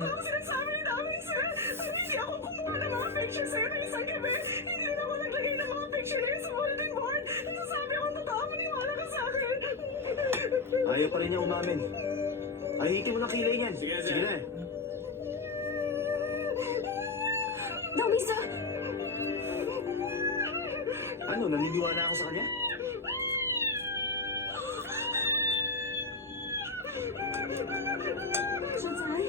Totoo ang sinasabi ni Dami, sir. Pero hindi ako kumuha ng mga picture sa'yo ng isang gabi. Hindi rin ako naglagay ng mga picture na yun sa bulletin board. Nasasabi ako totoo, maniwala ka sa akin. Ayaw pa rin niya umamin. Ahitin mo ng kilay niyan. Sige, sir. Sige na. Dami, sir! Ano, naniniwala ako sa kanya? Shansai?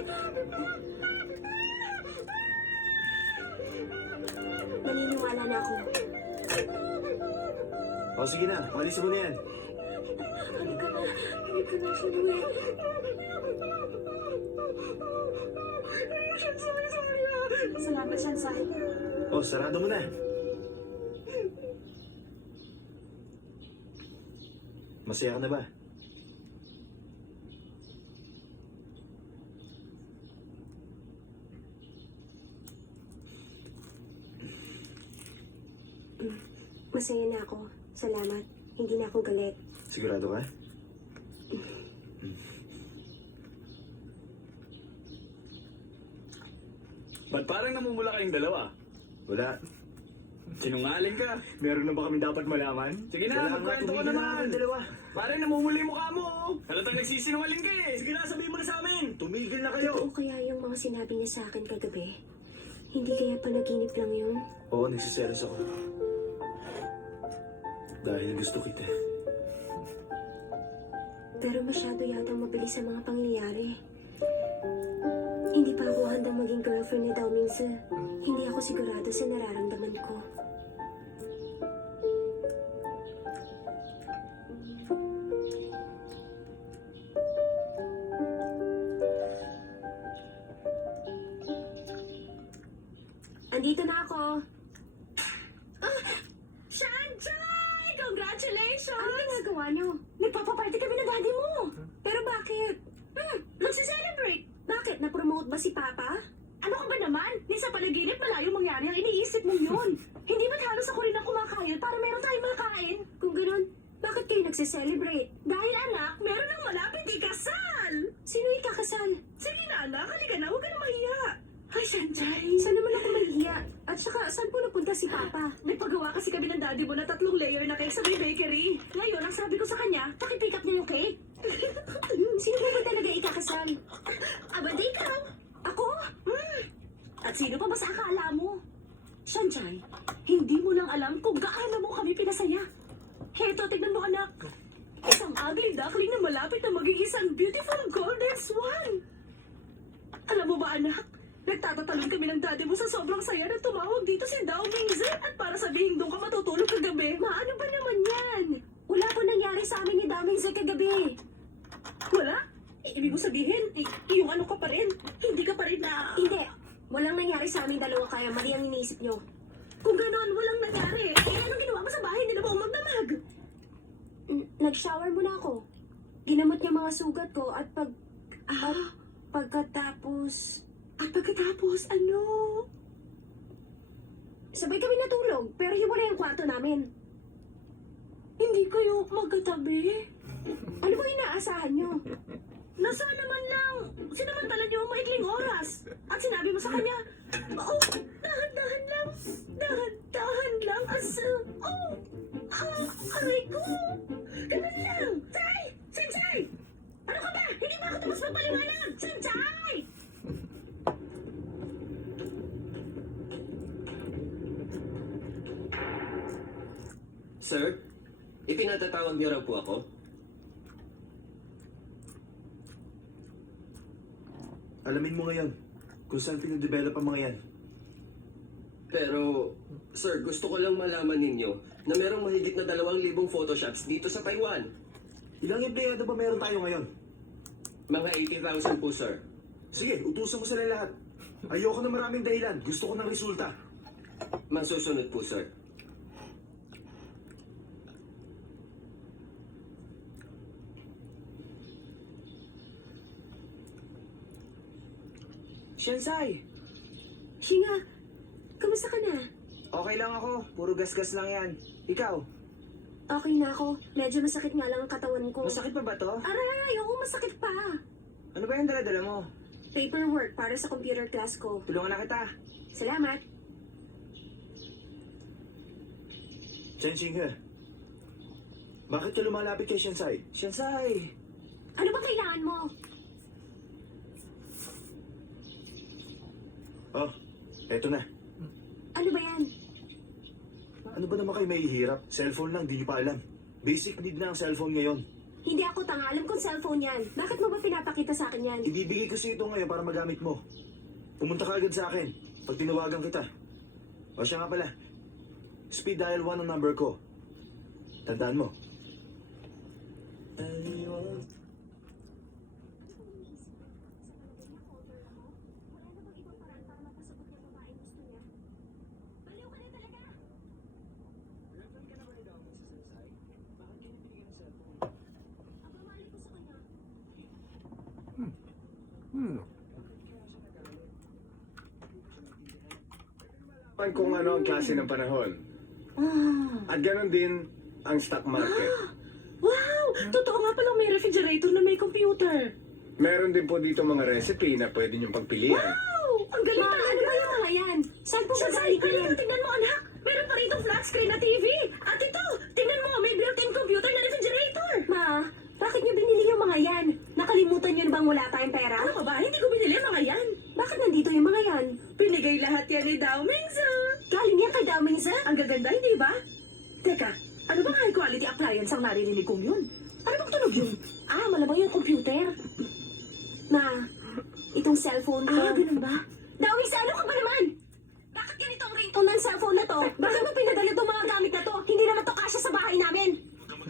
Naniniwala na ako. O sige na, malisin mo na yan. Halika na. Halika na, Shinue. Shansai, sorry ah. Salamat, Shansai. O, sarado mo na. Masaya ka na ba? Masaya na ako. Salamat. Hindi na ako galit. Sigurado ka? Ba't parang namumula kayong dalawa? Wala. Sinungaling ka. Meron na ba kami dapat malaman? Sige na, Wala nga, magkwento ka tumigil na naman. kayong dalawa. Parang namumula yung mukha mo. Oh. Halatang nagsisinungaling ka eh. Sige na, sabihin mo na sa amin. Tumigil na kayo. Totoo kaya yung mga sinabi niya sa akin kagabi? Hindi kaya panaginip lang yun? Oo, nagsiselos ako. Dahil gusto kita. Pero masyado yatang mabilis ang mga pangyayari. Hindi pa ako handang maging girlfriend ni Dao Mingzi. Hindi ako sigurado sa nararamdaman ko. Andito na ako. Shansai! Congratulations! Ano ginagawa niyo? Nagpapaparty kami ng daddy mo. Pero bakit? Magsi-celebrate! Bakit? Na-promote ba si Papa? Ano ka ba naman? Ni sa panaginip malayo mangyari ang iniisip mo yun. Hindi ba't halos ako rin ang kumakain para meron tayong makain? Kung ganun, bakit kayo nagse-celebrate? Dahil anak, meron ng malapit ikasal! Sino ikakasal? Sige na anak, halika na, huwag ka na mahiya. Ay, Shansai! Saan naman ako mahihiya? At saka, saan po napunta si Papa? Nagpagawa kasi kami ng daddy mo na 3 layer na cake sa may bakery. Ngayon, ang sabi ko sa kanya, pakipick up niya yung cake. Sino ba talaga ikakasal? Aba, di ikaw. Ako? At sino pa ba sa akala mo? Shansai, hindi mo lang alam kung gaano mo kami pinasaya. Heto, tignan mo anak. Isang ugly duckling na malapit na maging isang beautiful golden swan. Alam mo ba anak, nagtatatalon kami ng daddy mo sa sobrang saya na tumawag dito si Dao Mingzi at para sabihin doon ka matutulog kagabi. Maano ba naman yan? Wala po nangyari sa amin ni Daming sa kagabi. Wala? Ibig mo sabihin, yung ano ka pa rin, hindi ka pa rin na... Hindi. Walang nangyari sa amin dalawa kaya mali ang iniisip nyo. Kung gano'n, walang nangyari. Eh, anong ginawa mo sa bahay nila ba magdamag? Nag-shower muna ako. Ginamot niya mga sugat ko at pagkatapos... At pagkatapos, ano? Sabay kami natulog, pero hiwalay ang kwarto namin. Hindi kayo magkatabi? Ano ba inaasahan nyo? Nasa naman lang, sinamantala niyo ang maikling oras. At sinabi mo sa kanya, oh, dahan-dahan lang, dahan-dahan lang, aray ko. Ganun lang. Say! Sensei! Ano ka ba? Hindi ba ako tapos magpaliwanag? Sensei! Sir, ipinatatawag niyo raw po ako? Alamin mo ngayon kung saan pinadevelop ang mga yan. Pero, sir, gusto ko lang malaman ninyo na merong mahigit na 2,000 photoshops dito sa Taiwan. Ilang empleyado ba meron tayo ngayon? Mga 80,000 po, sir. Sige, utusan mo sila lahat. Ayoko na maraming dahilan. Gusto ko ng resulta. Masusunod po, sir. Shansai, Shinga, kamusta ka na? okay lang ako. Puro gasgas lang yan. Ikaw, Okay na ako. Medyo masakit nga lang ang katawan ko. masakit pa ba to? Aray, oo, masakit pa. Ano ba yung dala-dala mo? Paperwork para sa computer class ko. Tulungan na kita. Salamat. Chen Xinghe, bakit ka lumalapit kay Shensai? Shensai. Ano ba kailangan mo? Oh, eto na. Ano ba yan? Ano ba naman kayo may hirap? Cellphone lang, di niyo pa alam. Basic need na ang cellphone ngayon. Hindi ako tanga. Alam kong cellphone yan. Bakit mo ba pinapakita sa akin yan? Ibibigay ko sa ito ngayon para magamit mo. Pumunta ka agad sa akin pag tinawagan kita. O siya nga pala, speed dial 1 ang number ko. Tandaan mo. Kung ano ang klase ng panahon. At ganon din ang stock market. Wow! Totoo nga palang may refrigerator na may computer. Meron din po dito mga recipe na pwede niyong pagpilian. Wow! Ang galing Ma, talaga! ano ba yung mga yan? Saan po ba Shensai, galing yan? tingnan mo anak! Meron pa rito flat screen na TV! At ito, tingnan mo, may built-in computer na refrigerator! Ma, bakit niyo binili yung mga yan? Nakalimutan niyo na bang wala tayong pera? Ano ka ba? Hindi ko binili ang mga yan! Bakit nandito yung mga yan? Pinigay lahat yan ni Dao Mingza! Galing yan kay Dao Mingza? Ang gaganda, hindi ba? Teka, ano bang high quality appliance ang naririnig kong yun? Ano bang tunog yun? Ah, malamang yung computer. Ma, itong cellphone ko. Ah, ganun ba? Dao Mingza, ano ka ba naman? Bakit ganito ang ringtone ng cellphone na to? Bakit mo pinadala itong mga gamit na to? Hindi naman to kasya sa bahay namin.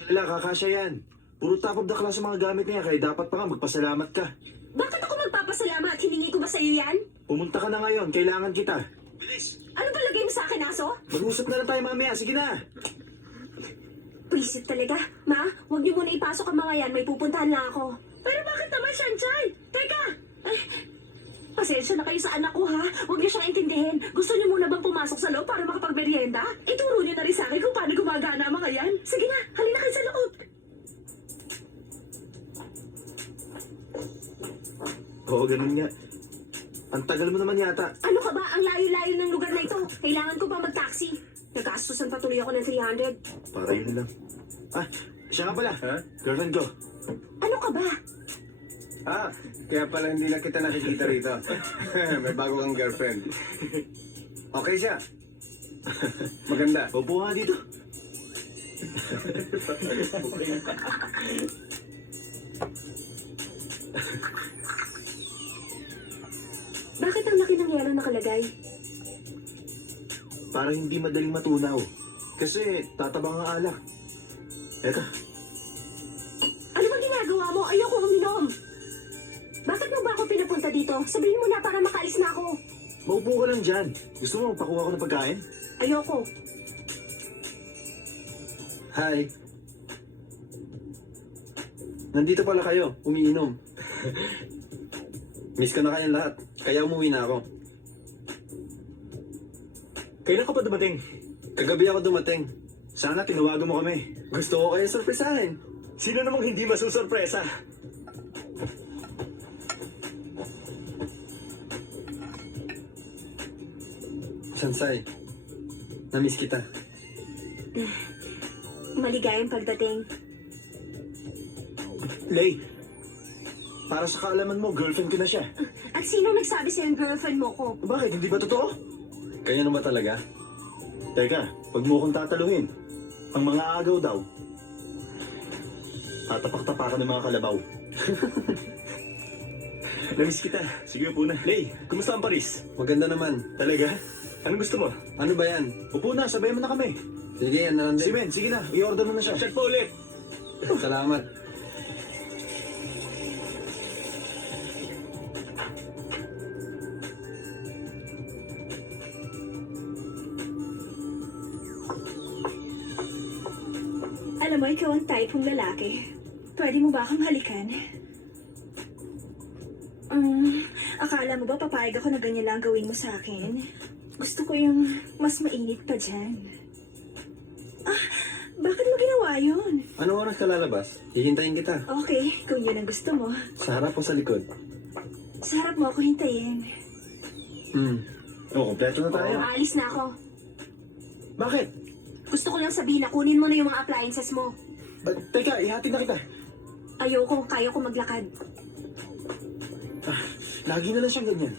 Wala, kakasya yan. Puro top of the class ang mga gamit niya, kaya dapat pa nga magpasalamat ka. Bakit ako magpapasalamat? Hiningi ko ba sa iyo yan? Pumunta ka na ngayon, kailangan kita. Bilis! Ano ba lagay mo sa akin, aso? Mag-usap na lang tayo mamaya, sige na! Pwisit talaga. Ma, huwag niyo muna ipasok ang mga yan. May pupuntahan lang ako. Pero bakit naman, Shanchay? Teka! Ay, pasensya na kayo sa anak ko, ha? Huwag niyo siyang intindihin. Gusto niyo muna bang pumasok sa loob para makapagmerienda? Ituro niyo na rin sa akin kung paano gumagana ang mga yan. Sige na, halina kayo sa loob. Oo, ganun nga. Ang tagal mo naman yata. Ano ka ba? Ang layo-layo ng lugar na ito. Kailangan ko pa mag-taxi. Nagkasusan patuloy ako ng 300. Para yun lang. Ah, siya nga pala. Ha? Girlfriend ko. Ano ka ba? Ah, kaya pala hindi na kita nakikita rito. May bago kang girlfriend. Okay siya. Maganda. Upo nga dito. Bakit ang laki ng yelo nakalagay? Para hindi madaling matunaw. Kasi tatabang ang alak. Eto, Ano ba ginagawa mo? Ayoko uminom. Bakit mo ba ako pinapunta dito? Sabihin mo na para makaalis na ako. maupo ka lang dyan. Gusto mo pakuha ko ng pagkain? Ayoko. Hi. Nandito pala kayo, umiinom. Miss ko na kayong lahat, kaya umuwi na ako. Kailan ka pa dumating? Kagabi ako dumating. Sana tinawagan mo kami. Gusto ko kayo surprisahin. Sino namang hindi masusurpresa? Shansai, na-miss kita. Maligayang pagdating. Lay, para sa kaalaman mo, girlfriend ko na siya. At sino nagsabi sa'yo yung girlfriend mo ko? Bakit? Hindi ba totoo? Kayo na ba talaga? Teka, pag mo kong tataluhin, ang mga agaw daw, tatapak-tapakan ng mga kalabaw. Namiss kita. Sige, upo na. Lay, kumusta ang Paris? Maganda naman. Talaga? Anong gusto mo? Ano ba yan? Upo na, sabay mo na kami. Sige, yan na lang Si din. Ben, sige na, i-order mo na siya. Chat pa ulit. Salamat. Alam mo, ikaw ang type ng lalaki. Pwede mo ba akong halikan? Akala mo ba papayag ako na ganyan lang gawin mo sa akin? Gusto ko yung mas mainit pa dyan. Ah, bakit mo ginawa yun? Anong oras ka lalabas? Hihintayin kita. Okay, kung yun ang gusto mo. Sa harap o sa likod? Sa harap mo ako hintayin. Kompleto na tayo. Aalis na ako. Bakit? Gusto ko lang sabihin na kunin mo na yung mga appliances mo. Teka, ihatid na kita. Ayoko, kaya ko maglakad. Lagi na lang siyang ganyan.